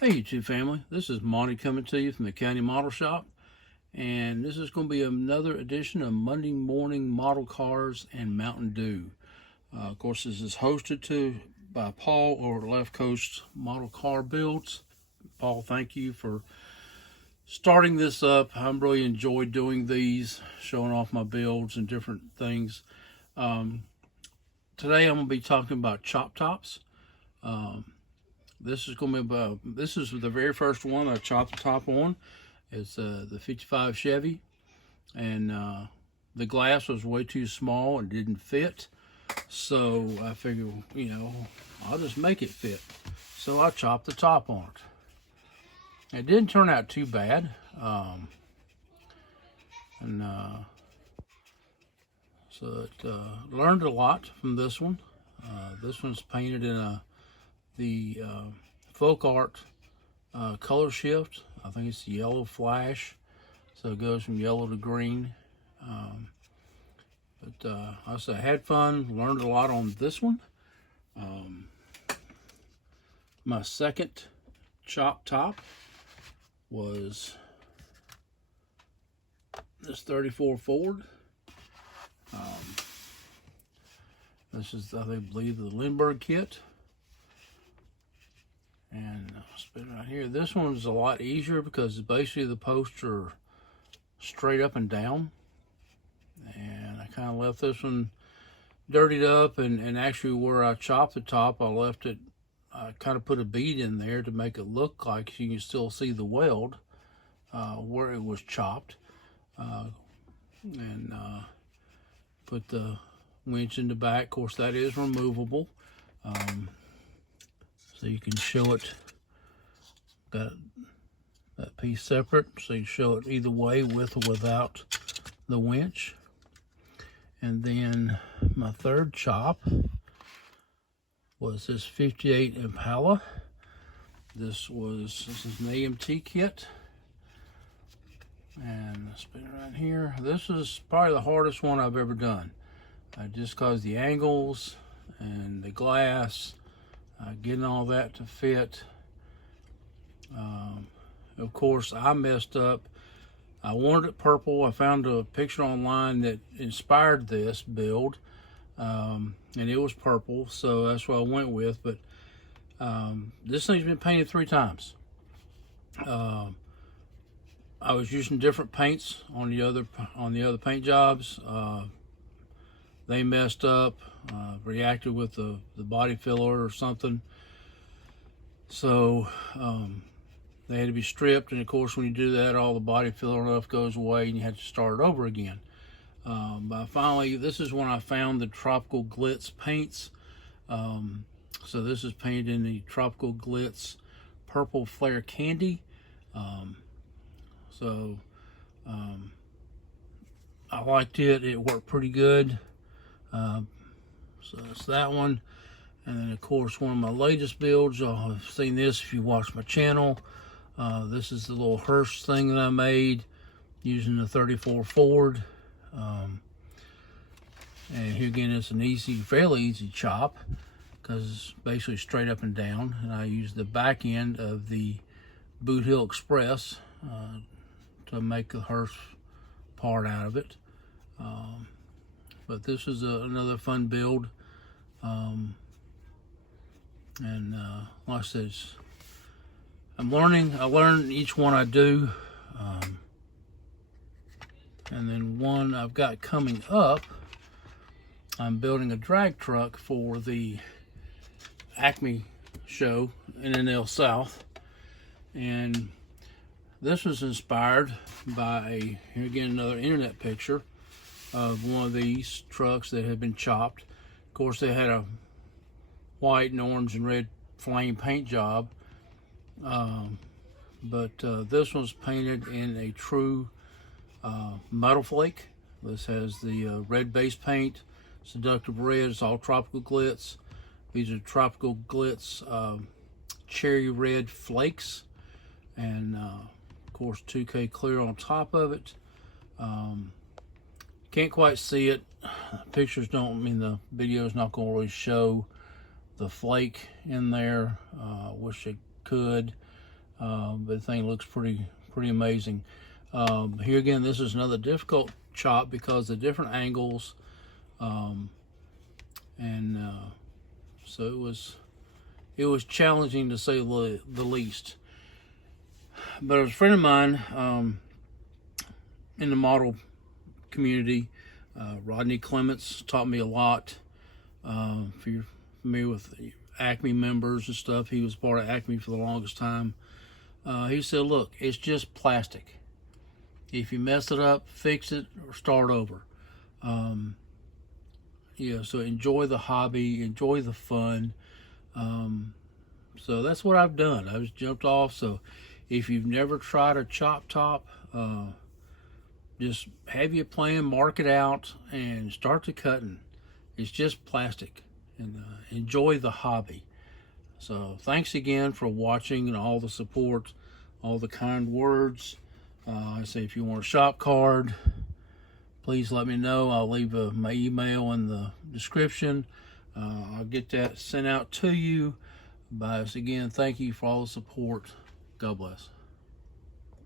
Hey YouTube family, this is Monty coming to you from the County Model Shop, and this is going to be another edition of Monday Morning Model Cars and Mt.D. Of course, this is hosted by Paul over Left Coast Model Car Builds. Paul, thank you for starting this up. I'm really enjoyed doing these, showing off my builds and different things. Today I'm going to be talking about chop tops. This is going to be this is the very first one I chopped the top on. It's the 55 Chevy, and the glass was way too small and didn't fit. So I figured, I'll just make it fit. So I chopped the top on it. It didn't turn out too bad. So learned a lot from this one. This one's painted in the Folk Art color shift. I think it's the yellow flash, so it goes from yellow to green. I had fun, learned a lot on this one. My second chop top was this 34 Ford. This is, I believe, the Lindbergh kit. And I'll spin it right here. This one's a lot easier because basically the posts are straight up and down. And I kind of left this one dirtied up, and actually where I chopped the top, I left it, I kind of put a bead in there to make it look like you can still see the weld where it was chopped. Put the winch in the back. Of course, that is removable. So you can show it, got that piece separate, so you show it either way, with or without the winch. And then my third chop was this 58 Impala. This is an AMT kit. And I'll spin it right here. This is probably the hardest one I've ever done. Just because the angles and the glass, getting all that to fit. Of course, I messed up. I wanted it purple. I found a picture online that inspired this build, and it was purple, so that's what I went with. But this thing's been painted 3 times. I was using different paints on the other paint jobs. They messed up, reacted with the body filler or something. So they had to be stripped, and of course when you do that, all the body filler stuff goes away and you have to start over again. But finally, this is when I found the Tropical Glitz paints. So this is painted in the Tropical Glitz Purple Flare Candy. I liked it. It worked pretty good. So it's that one. And then of course one of my latest builds, y'all have seen this if you watch my channel. This is the little hearse thing that I made using the 34 Ford. And here again, it's an fairly easy chop because it's basically straight up and down. And I used the back end of the Boot Hill Express to make the hearse part out of it. But this is another fun build. Like I said, I learn each one I do. And then one I've got coming up, I'm building a drag truck for the Acme show in NL South. And this was inspired by, here again, another internet picture of one of these trucks that had been chopped. Of course, they had a white and orange and red flame paint job, but this one's painted in a true metal flake. This has the red base paint, seductive red. It's all Tropical Glitz. These are Tropical Glitz cherry red flakes, and of course 2K clear on top of it. Can't quite see it. Pictures don't, the video's not going to really show the flake in there. Wish it could. but the thing looks pretty amazing. Here again, this is another difficult chop because of the different angles, so it was challenging to say the least. But a friend of mine in the model community, Rodney Clements, taught me a lot. If you're familiar with Acme members and stuff, he was part of Acme for the longest time. He said, look, it's just plastic. If you mess it up, fix it or start over. So enjoy the hobby, enjoy the fun. So that's what I've done. I just jumped off. So if you've never tried a chop top, just have your plan, mark it out, and start to cutting. It's just plastic, and enjoy the hobby. So thanks again for watching and all the support, all the kind words. I say if you want a shop card, please let me know. I'll leave my email in the description. I'll get that sent out to you. But again, thank you for all the support. God bless.